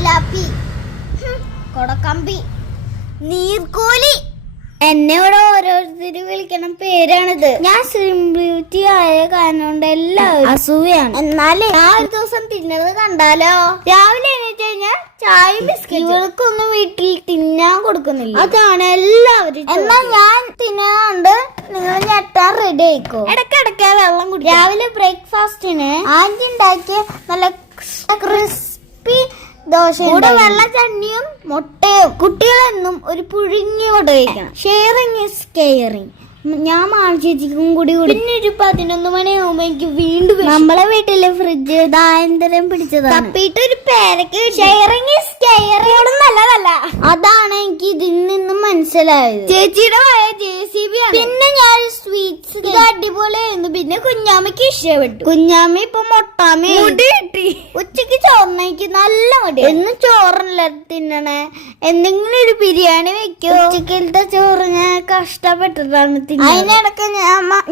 കോലാപ്പി, കൊടക്കമ്പി, നീർക്കോലി. എന്നെ ഇവിടെ ഓരോരുത്തര് വിളിക്കണ പേരാണിത്. ഞാൻ സെലിബ്രിറ്റി ആയ കാരണം കൊണ്ട് എല്ലാവരും അസൂയാണ്. എന്നാലേ ആ ഒരു ദിവസം തിന്നത് കണ്ടാലോ. രാവിലെ എണീറ്റ് കഴിഞ്ഞാൽ ചായ ബിസ്ക്കറ്റ്. ഇവൾക്കൊന്നും വീട്ടിൽ തിന്നാൻ കൊടുക്കുന്നില്ല. അതാണ് എല്ലാവരും. എന്നാൽ ഞാൻ തിന്നാണ്ട് നിങ്ങൾ ഞെട്ടാൻ റെഡി ആയിക്കോ. ഇടയ്ക്കിടയ്ക്ക് വെള്ളം കുടിക്കും. രാവിലെ ബ്രേക്ക്ഫാസ്റ്റിന് ആദ്യം ഉണ്ടാക്കിയ നല്ല ക്രിസ്പി ദോശ, വെള്ള ചട്നിയും മുട്ടയും. കുട്ടികളെന്നും ഒരു പുഴുങ്ങിയ മുട്ട കഴിക്കണം. Sharing is caring. ഞാൻ മാണിച്ചേച്ചിക്കും കൂടി. പിന്നെ ഒരു 11 മണിയാകുമ്പോ എനിക്ക് വീണ്ടും നമ്മളെ വീട്ടിലെ ഫ്രിഡ്ജ് ദാരിദ്ര്യം പിടിച്ചതാണ്. തപ്പിയിട്ട് ഒരു പേരക്ക്. ഷെയറിങ് ഈസ് കെയറിങ് നല്ലതല്ല. അതാണ് എനിക്ക് ഇതിൽ നിന്നും മനസ്സിലായത്. ചേച്ചിയുടെ വായ JCB ആണ്. പിന്നെ ഞാൻ സ്വീറ്റ്സ് അടിപൊളിയായിരുന്നു. പിന്നെ കുഞ്ഞാമ്മയ്ക്ക് ഇഷ്ടപ്പെട്ടു. കുഞ്ഞാമ്മ ഇപ്പൊ മൊട്ടാമ്മ കിട്ടി. ഉച്ചക്ക് ചോറിനേക്ക് നല്ല മടി. എന്നും ചോറല്ല തിന്നണേ. എന്തെങ്കിലും ഒരു ബിരിയാണി വെക്കോ. ഉച്ചക്കലത്തെ ചോറ് ഞാൻ കഷ്ടപ്പെട്ടിട്ടാണ്. അതിനിടക്ക്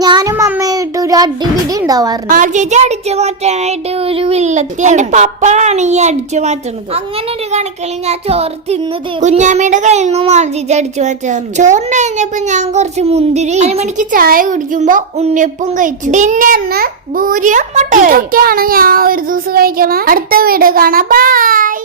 ഞാനും അമ്മയായിട്ട് ഒരു അടിപിടി ഉണ്ടാവാറുണ്ട്. ആ ചേച്ചി അടിച്ചു മാറ്റാനായിട്ട് ഒരു വില്ലത്തി. എന്റെ പപ്പയാണ് ഈ അടിച്ചു മാറ്റുന്നത്. അങ്ങനെ ഒരു കണക്കിൽ ഞാൻ ചോറ് തിന്നത്. കുഞ്ഞാമ്മയുടെ കയ്യിൽ നിന്നും ആ ചേച്ചി അടിച്ചു മാറ്റാറുണ്ട്. ചോറിന് കഴിഞ്ഞപ്പോ ഞാൻ കുറച്ച് മുന്തിരി. 5 മണിക്ക് ചായ കുടിക്കുമ്പോ ഉണ്ണിയപ്പം കഴിച്ചു. ഡിന്നറിന് ഭൂരിയും മുട്ട. ഇതൊക്കെയാണ് ഞാൻ ഒരു ദിവസം കഴിക്കണം. അടുത്ത വീഡിയോ കാണാം. ബൈ.